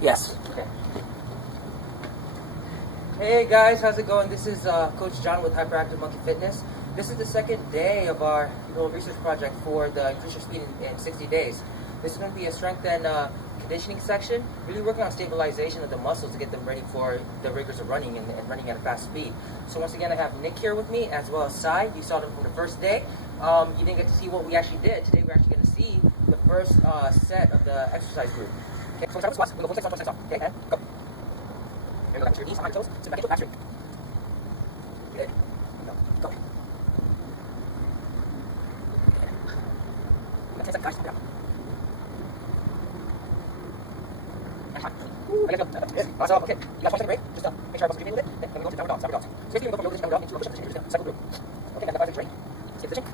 Yes. Okay. Hey guys, how's it going? This is Coach John with Hyperactive Monkey Fitness. This is the second day of our research project for the increase your speed in 60 days. This is going to be a strength and conditioning section, really working on stabilization of the muscles to get them ready for the rigors of running and running at a fast speed. So once again, I have Nick here with me as well as Sai. You saw them from the first day. You didn't get to see what we actually did. Today we're actually going to see the first set of the exercise group. Okay, so we'll start with squats. We'll go 4 sets off. Okay, and go. Here we go. Your knees on your toes. Sit back into back straight. Good. Go. 10 seconds, guys. Go. And time. I gotta go. Yes. Awesome. Okay. You got 1 second break. Just make sure our muscles dream a little bit. Then we go to downward dogs. So basically, we go from yoga position down into a push-up position into cycle group. Okay, that's the 5 seconds break. Skip position.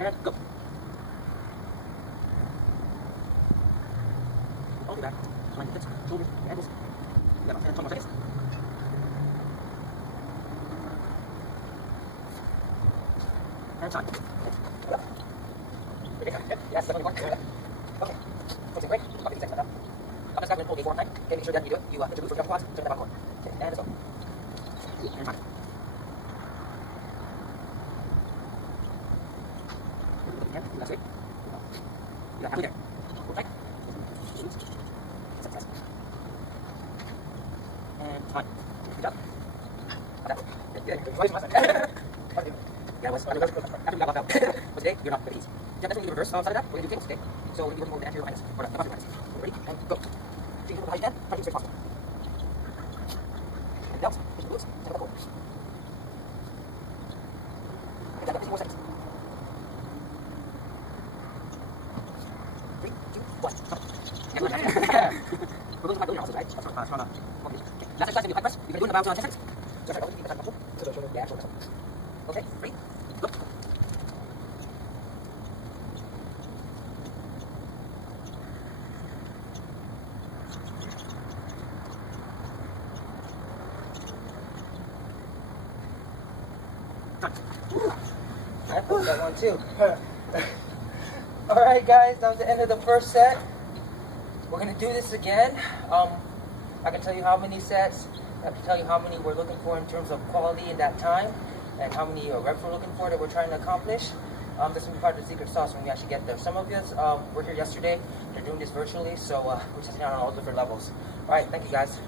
And go. All the way back. Line hips, shoulders, ankles. You got about 10, 20 more seconds. And time. Okay. Yes, definitely more. Okay. Take a break. About 50 seconds now. Up and start with pull day 4 9. Okay, make sure that you do it. You hit your glutes for your quads, turn that back on. Okay, and let's go. And time. That's it. You got halfway there. Hold tight. And time. Good job. Got that. Good. Yeah, after we got locked out. But today, you're not going to ease. Yeah, that's when you reverse side of that. We're going to do kicks, okay? So we're going to be working more with the anterior minus, or the posterior minus. Ready? And go. Take it as high as you can. Try to keep it as possible. And down. Push the glutes. Take it back forward. And down. 15 more seconds. 3, 2, 1. Stop. Yeah, we're going to try muscles, right? That's strong. Okay. Last exercise, you high press. You're going to do in about 10 seconds. So try to keep the muscle. So the shoulder, yeah, shoulder muscle. Okay, 3, go. I put that one too. Alright guys, that was the end of the first set. We're going to do this again. I can tell you how many sets. I can tell you how many we're looking for in terms of quality in that time, and how many reps we're looking for that we're trying to accomplish. This will be part of the secret sauce when we actually get there. Some of us were here yesterday. They're doing this virtually, so we're testing out on all different levels. Alright, thank you guys.